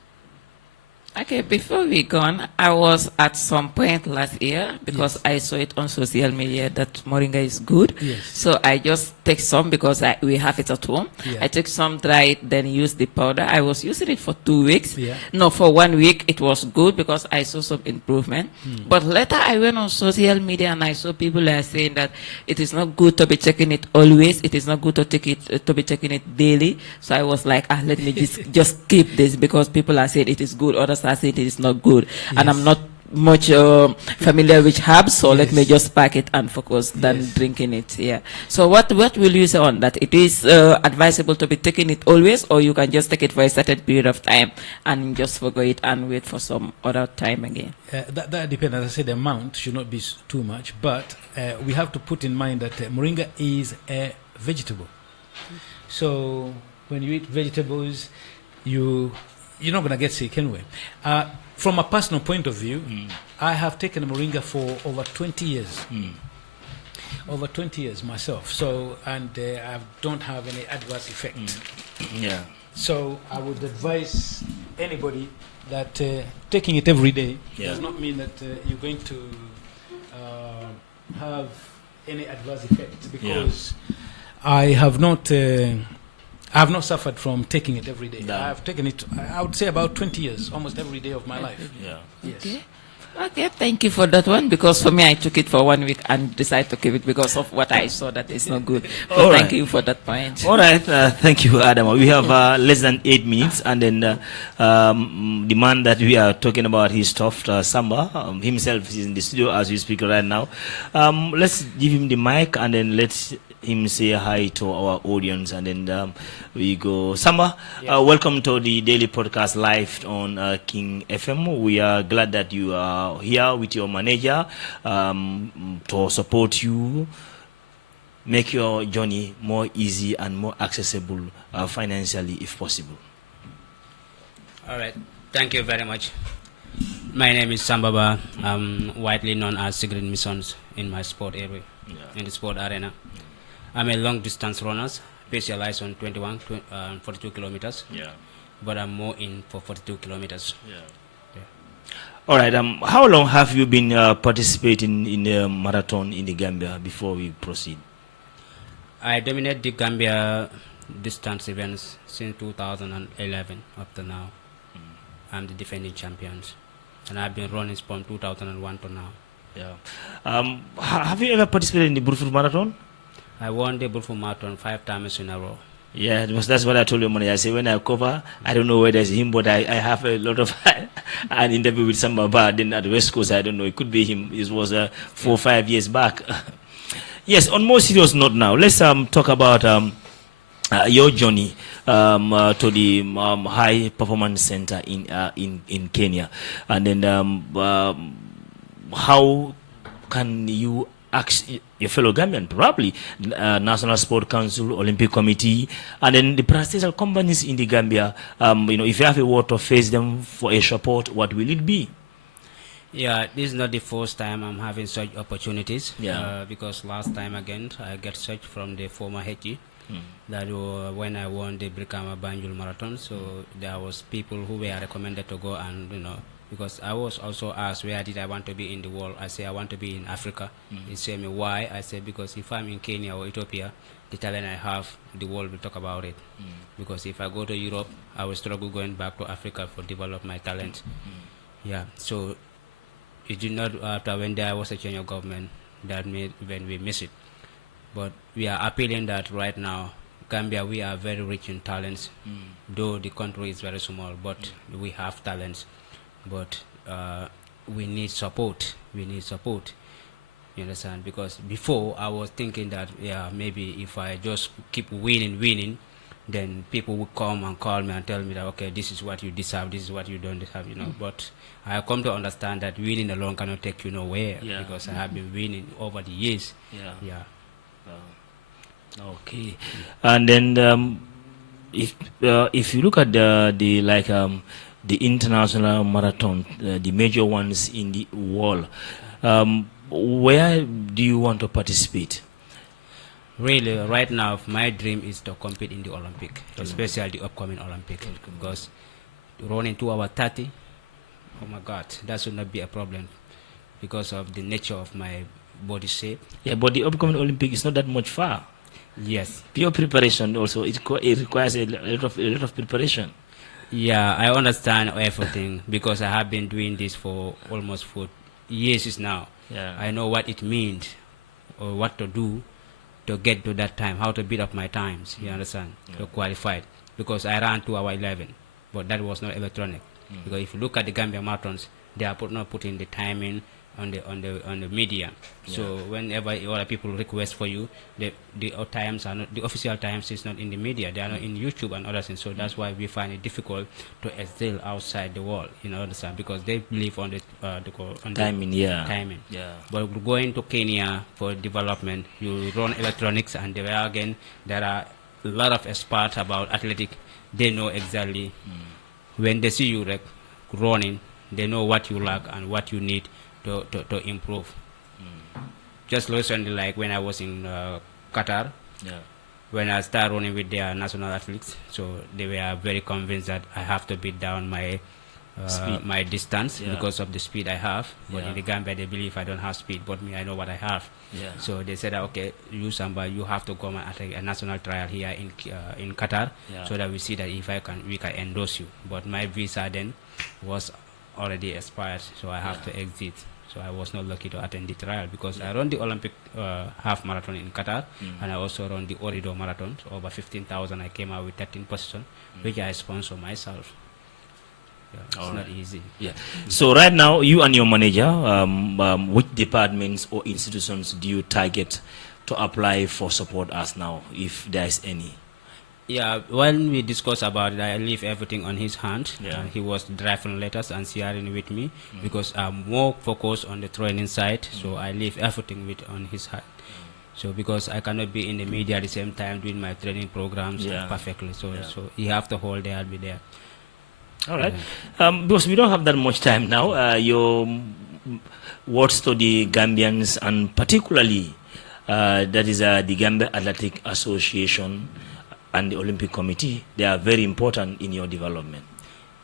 Okay, before we go on, I was at some point last year because Yes. I saw it on social media that moringa is good. Yes. So I just take some because we have it at home. Yeah. I took some, dry it, then use the powder. I was using it for 2 weeks. Yeah. No, for 1 week it was good because I saw some improvement. But later I went on social media and I saw people are saying that it is not good to be checking it always. It is not good to take it to be checking it daily. So I was like, let me just keep this because people are saying it is good. Others are saying it is not good, and I'm not much familiar with herbs, so let me just pack it and focus than drinking it. Yeah. So what will you say on that? It is advisable to be taking it always, or you can just take it for a certain period of time and just forget it and wait for some other time again? That depends. As I said, the amount should not be too much, but we have to put in mind that moringa is a vegetable. So when you eat vegetables, you're not going to get sick anyway. From a personal point of view, I have taken moringa for over 20 years. Over 20 years myself. So, and I don't have any adverse effect. Yeah. So I would advise anybody that taking it every day does not mean that you're going to have any adverse effect, because I have not suffered from taking it every day. No. I've taken it, I would say, about 20 years, almost every day of my life. Yeah. Yes. Okay. Okay, thank you for that one, because for me I took it for 1 week and decided to keep it because of what I saw that is not good. But All thank right. you for that point. All right, thank you, Adama. We have less than 8 minutes, and then the man that we are talking about, he's Toft Samba. Himself is in the studio as we speak right now. Let's give him the mic, and then let's him say hi to our audience, and then we go. Samba, welcome to the daily podcast live on King FM. We are glad that you are here with your manager to support you, make your journey more easy and more accessible financially if possible. All right, thank you very much. My name is Sambaba. I'm widely known as Secret Missions in my sport area, in the sport arena. I'm a long distance runner, specialized on 21, 42 kilometers. But I'm more in for 42 kilometers. All right. How long have you been participating in the marathon in the Gambia before we proceed? I dominate the Gambia distance events since 2011 up to now. I'm the defending champion, and I've been running from 2001 to now. Have you ever participated in the Burfoot Marathon? I won the Burfoot Marathon 5 times in a row. Yeah, that's what I told you, Money. I say when I cover, I don't know whether it's him, but I have a lot of an interview with Samba then at the West Coast. I don't know. It could be him. It was 4 or 5 years back. Yes, on more serious note now, let's talk about your journey to the High Performance Center in Kenya, and then how can you ask your fellow Gambian, probably National Sport Council, Olympic Committee, and then the presidential companies in the Gambia, if you have a word to face them for a support, what will it be? Yeah, this is not the first time I'm having such opportunities. Because last time again I get such from the former ALHAGIE. That when I won the Brikama Banjul Marathon, so there was people who were recommended to go, and because I was also asked where did I want to be in the world. I say I want to be in Africa. He said me why. I said because if I'm in Kenya or Ethiopia, the talent I have, the world will talk about it. Because if I go to Europe, I will struggle going back to Africa for develop my talent. Yeah, so it did not after when there was a change of government that made when we miss it. But we are appealing that right now, Gambia, we are very rich in talents. Though the country is very small, but we have talents. But we need support. We need support. You understand? Because before I was thinking that maybe if I just keep winning, then people would come and call me and tell me that okay, this is what you deserve, this is what you don't deserve, But I come to understand that winning alone cannot take you nowhere, because I have been winning over the years. Okay, and then if you look at the international marathon, the major ones in the world, where do you want to participate? Really, right now, my dream is to compete in the Olympic, especially the upcoming Olympic, because running 2 hours 30, oh my God, that should not be a problem because of the nature of my body shape. Yeah, but the upcoming Olympic is not that much far. Yes. Pure preparation also, it requires a lot of preparation. Yeah, I understand everything because I have been doing this for almost 4 years now. Yeah. I know what it means or what to do to get to that time, how to beat up my times, you understand, to qualify. Because I ran 2 hours 11, but that was not electronic. Because if you look at the Gambia marathons, they are not putting the timing on the media. So whenever other people request for you, the times are not, the official times is not in the media. They are not in YouTube and other things. So that's why we find it difficult to excel outside the world. You know, understand? Because they believe on the Timing. timing. Yeah. But going to Kenya for development, you run electronics, and there are a lot of experts about athletic. They know exactly when they see you running, they know what you lack and what you need to improve. Just recently, like when I was in Qatar, when I started running with their national athletes, so they were very convinced that I have to beat down my my distance because of the speed I have. But in the Gambia, they believe I don't have speed, but me, I know what I have. So they said, okay, you Samba, you have to come at a national trial here in Qatar, so that we see that if we can endorse you. But my visa then was already expired, so I have to exit. So I was not lucky to attend the trial because I run the Olympic half marathon in Qatar, and I also run the Orido marathon, so over 15,000. I came out with 13 position, which I sponsor myself. It's not easy. So right now, you and your manager, which departments or institutions do you target to apply for support as now, if there is any? Yeah, when we discussed about it, I leave everything on his hand. And he was driving letters and sharing with me because I'm more focused on the training side. So I leave everything on his hand. So because I cannot be in the media at the same time doing my training programs perfectly. So you have to hold there, I'll be there. All right. Because we don't have that much time now, your words to the Gambians, and particularly that is the Gambia Athletic Association and the Olympic Committee, they are very important in your development.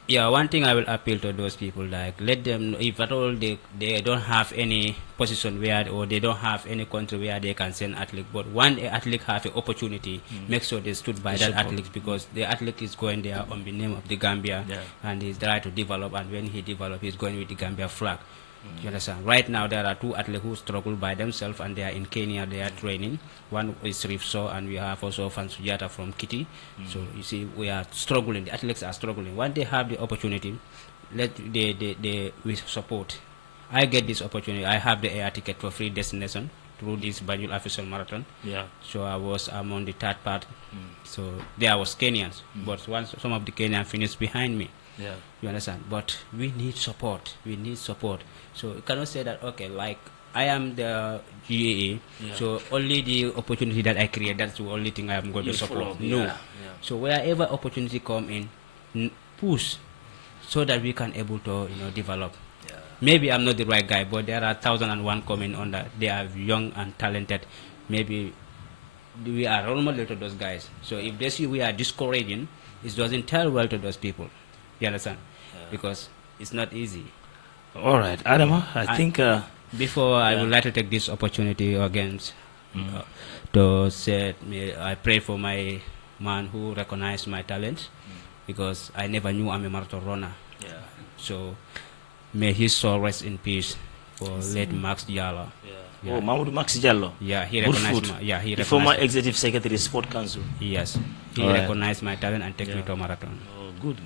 Yeah, one thing I will appeal to those people, like let them know, if at all they don't have any position where, or they don't have any country where they can send athlete, but one athlete have an opportunity, make sure they stood by that athlete, because the athlete is going there on the name of the Gambia, and he's trying to develop, and when he develop, he's going with the Gambia flag. You understand? Right now, there are 2 athletes who struggle by themselves, and they are in Kenya. They are training. One is Rifso, and we have also Fansujata from Kitty. So you see, we are struggling. The athletes are struggling. When they have the opportunity, we support. I get this opportunity. I have the air ticket for free destination through this Banjul official marathon. So I'm on the 3rd part. So there was Kenyans, but once some of the Kenyans finished behind me. You understand? But we need support. We need support. So you cannot say that, okay, like I am the GAA, so only the opportunity that I create, that's the only thing I am going to support. No. So wherever opportunity come in, push, so that we can able to develop. Maybe I'm not the right guy, but there are 1,001 coming on that. They are young and talented. Maybe we are role model to those guys. So if they see we are discouraging, it doesn't tell well to those people. You understand? Because it's not easy. All right, Adama, I think... before, I would like to take this opportunity again to say I pray for my man who recognized my talent, because I never knew I'm a marathon runner. So may his soul rest in peace for late Max Diallo. Oh, Mahmoud Max Diallo. Yeah, he recognized the former executive secretary, Sport Council. Yes, he recognized my talent and took me to a marathon. Oh, good.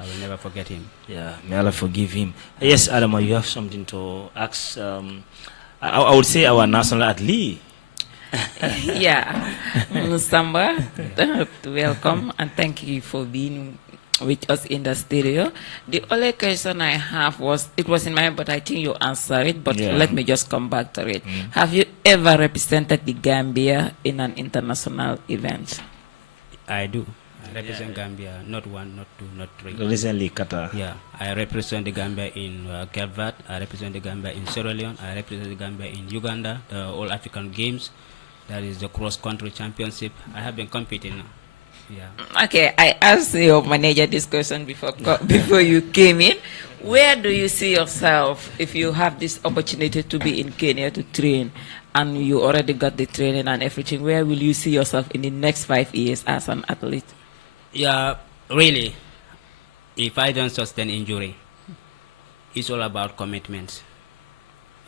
I will never forget him. Yeah, may Allah forgive him. Yes, Adama, you have something to ask. I would say our national athlete. Samba, welcome and thank you for being with us in the studio. The only question I have it was in my mind, but I think you answered it, but let me just come back to it. Have you ever represented the Gambia in an international event? I do. I represent Gambia, not 1, not 2, not 3. Recently, Qatar. Yeah, I represent the Gambia in Cape Verde. I represent the Gambia in Sierra Leone. I represent the Gambia in Uganda, All African Games. That is the cross-country championship. I have been competing now. Yeah. Okay, I asked your manager this question before you came in. Where do you see yourself if you have this opportunity to be in Kenya to train, and you already got the training and everything? Where will you see yourself in the next 5 years as an athlete? Yeah, really, if I don't sustain injury, it's all about commitment.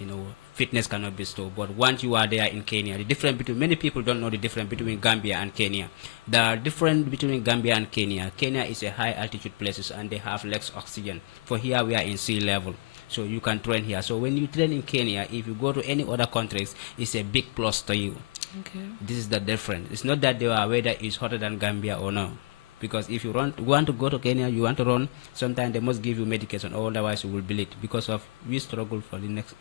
You know, fitness cannot be stopped. But once you are there in Kenya, the difference between, many people don't know the difference between Gambia and Kenya. The difference between Gambia and Kenya, Kenya is a high altitude places and they have less oxygen. For here we are in sea level, so you can train here. So when you train in Kenya, if you go to any other countries, it's a big plus to you. Okay. This is the difference. It's not that weather is hotter than Gambia or no. Because if you want to go to Kenya, you want to run, sometimes they must give you medication, otherwise you will bleed. Because of we struggle for the next.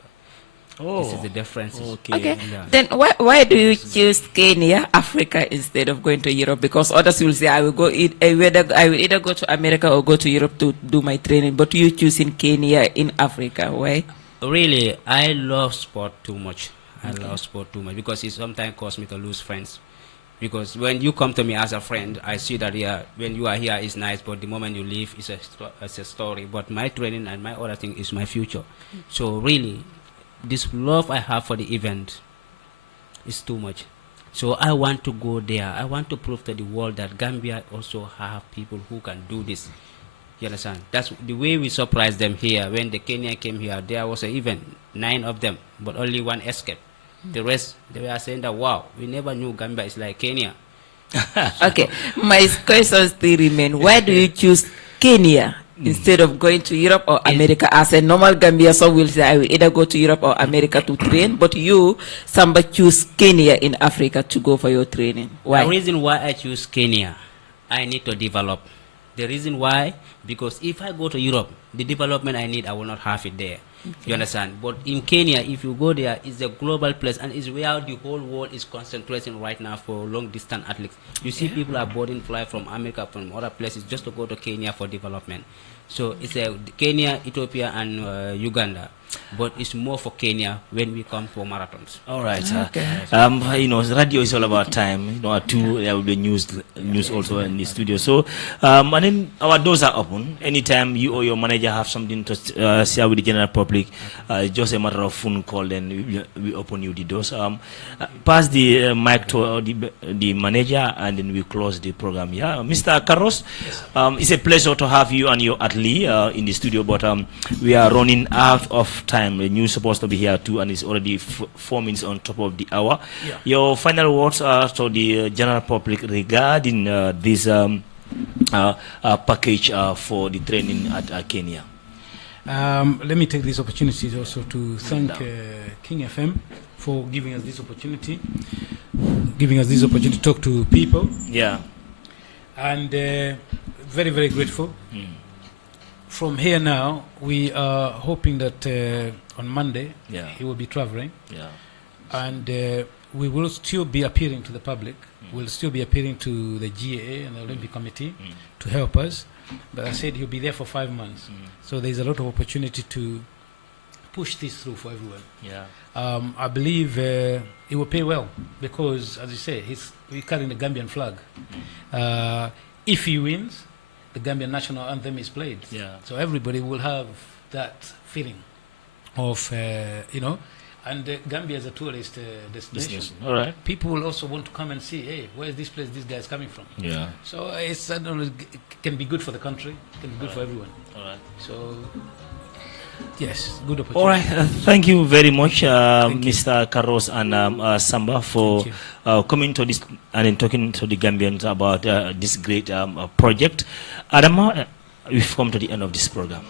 This is the difference. Okay. Yeah. Then why do you choose Kenya, Africa, instead of going to Europe? Because others will say, I will either go to America or go to Europe to do my training. But you choose in Kenya, in Africa. Why? Really, I love sport too much. I love sport too much because it sometimes causes me to lose friends. Because when you come to me as a friend, I see that when you are here is nice, but the moment you leave, it's a story. But my training and my other thing is my future. So really, this love I have for the event is too much. So I want to go there. I want to prove to the world that Gambia also have people who can do this. You understand? That's the way we surprised them here. When the Kenya came here, there was an event, 9 of them, but only 1 escaped. The rest, they were saying that, wow, we never knew Gambia is like Kenya. Okay, my question still remains. Why do you choose Kenya instead of going to Europe or America? As a normal Gambia, some will say, I will either go to Europe or America to train, but you, somebody choose Kenya in Africa to go for your training. Why? The reason why I choose Kenya, I need to develop. The reason why, because if I go to Europe, the development I need, I will not have it there. Okay. You understand? But in Kenya, if you go there, it's a global place and it's where the whole world is concentrating right now for long-distance athletes. You see people are boarding fly from America, from other places, just to go to Kenya for development. So it's Kenya, Ethiopia, and Uganda. But it's more for Kenya when we come for marathons. All right. Okay. You know, radio is all about time. You know, at 2 there will be news also in the studio. So, and then our doors are open. Anytime you or your manager have something to share with the general public, just a matter of phone call, then we open you the doors. Pass the mic to the manager, and then we close the program. Yeah, Mr. Carlos, yes, it's a pleasure to have you and your athlete in the studio, but we are running out of time. The news supposed to be here too, and it's already 4 minutes on top of the hour. Yeah. Your final words are to the general public regarding this package for the training at Kenya. Let me take this opportunity also to thank King FM for giving us this opportunity to talk to people. Yeah. And very, very grateful. From here now, we are hoping that on Monday, he will be traveling. Yeah. And we will still be appealing to the public. We'll still be appealing to the GAA and the Olympic Committee to help us. But I said he'll be there for 5 months. So there's a lot of opportunity to push this through for everyone. Yeah. I believe it will pay well because, as you say, we're carrying the Gambian flag. If he wins, the Gambian national anthem is played. Yeah. So everybody will have that feeling of, and Gambia is a tourist destination. All right. People will also want to come and see, hey, where is this place this guy is coming from? Yeah. So it can be good for the country, it can be good for everyone. All right. So, yes, good opportunity. All right. Thank you very much, Mr. Carlos and Samba, for coming to this and talking to the Gambians about this great project. Adama, we've come to the end of this program.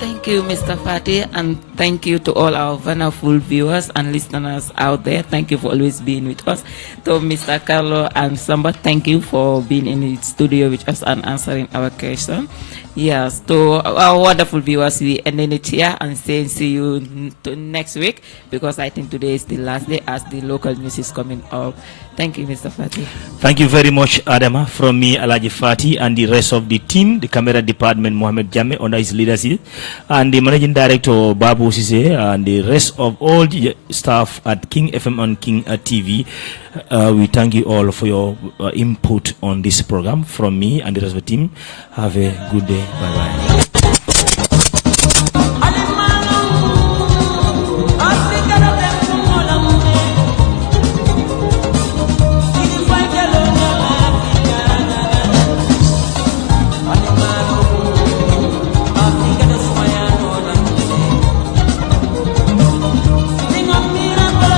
Thank you, Mr. Fatih, and thank you to all our wonderful viewers and listeners out there. Thank you for always being with us. To Mr. Carlo and Samba, thank you for being in the studio with us and answering our question. Yes, to our wonderful viewers, we ending it here and saying see you next week, because I think today is the last day as the local news is coming up. Thank you, Mr. Fatih. Thank you very much, Adama. From me, ALHAGIE Fatih, and the rest of the team, the camera department, Mohamed Jame, under his leadership, and the Managing Director, Babu Sise, and the rest of all the staff at King FM and King TV. We thank you all for your input on this program. From me and the rest of the team, have a good day. Bye-bye.